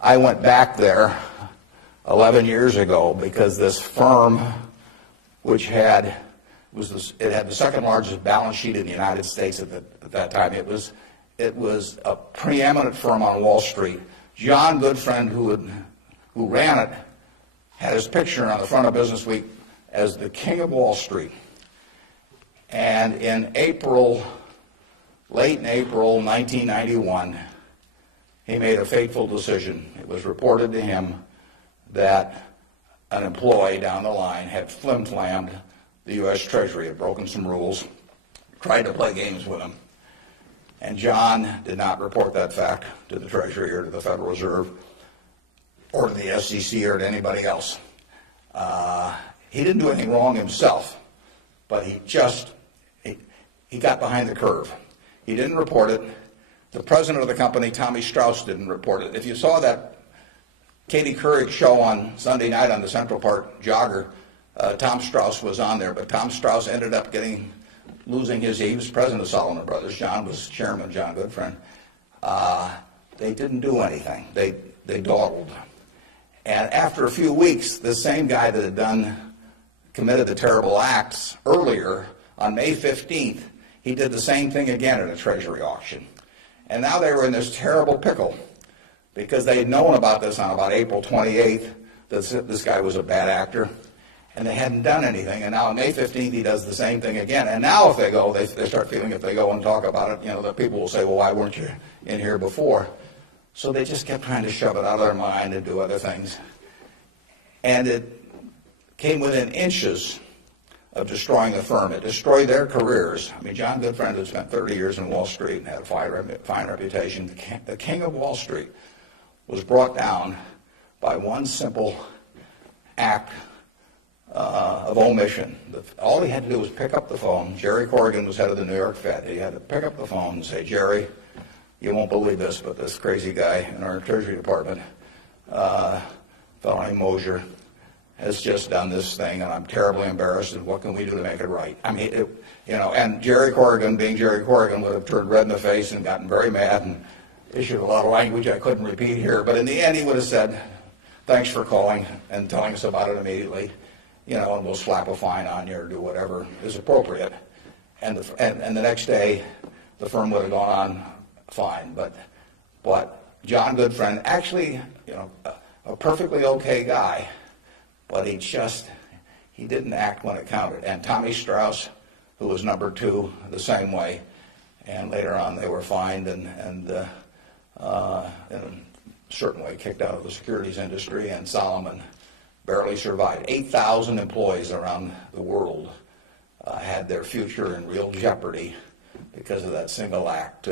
I went back there 11 years ago because this firm, which had the second largest balance sheet in the United States at that time. It was a preeminent firm on Wall Street. John Goodfriend, who ran it, had his picture on the front of Business Week as the king of Wall Street. And in late in April 1991, he made a fateful decision. It was reported to him that an employee down the line had flim-flammed the U.S. Treasury, had broken some rules, tried to play games with him. And John did not report that fact to the Treasury or to the Federal Reserve or to the SEC or to anybody else. He didn't do anything wrong himself, but he got behind the curve. He didn't report it. The president of the company, Tommy Strauss, didn't report it. If you saw that Katie Couric show on Sunday night on the Central Park Jogger, Tom Strauss was on there, but Tom Strauss ended up losing he was president of Salomon Brothers. John was chairman, John Goodfriend. They didn't do anything. They dawdled. And after a few weeks, the same guy that had committed the terrible acts earlier, on May 15th, he did the same thing again at a Treasury auction. And now they were in this terrible pickle because they had known about this on about April 28th, that this guy was a bad actor, and they hadn't done anything. And now on May 15th, he does the same thing again. And now if they go, they start feeling if they go and talk about it, that people will say, well, why weren't you in here before? So they just kept trying to shove it out of their mind and do other things. And it came within inches of destroying the firm. It destroyed their careers. I mean, John Goodfriend had spent 30 years in Wall Street and had a fine reputation. The king of Wall Street was brought down by one simple act of omission. All he had to do was pick up the phone. Jerry Corrigan was head of the New York Fed. He had to pick up the phone and say, Jerry, you won't believe this, but this crazy guy in our Treasury Department, a fellow named Mosier, has just done this thing, and I'm terribly embarrassed, and what can we do to make it right? I mean, and Jerry Corrigan, being Jerry Corrigan, would have turned red in the face and gotten very mad and issued a lot of language I couldn't repeat here, but in the end he would have said, thanks for calling and telling us about it immediately, and we'll slap a fine on you or do whatever is appropriate. And the next day, the firm would have gone on fine. But John Goodfriend, actually, a perfectly okay guy, but he didn't act when it counted. And Tommy Strauss, who was number two, the same way. And later on, they were fined and in a certain way kicked out of the securities industry. And Salomon barely survived. 8,000 employees around the world had their future in real jeopardy because of that single act.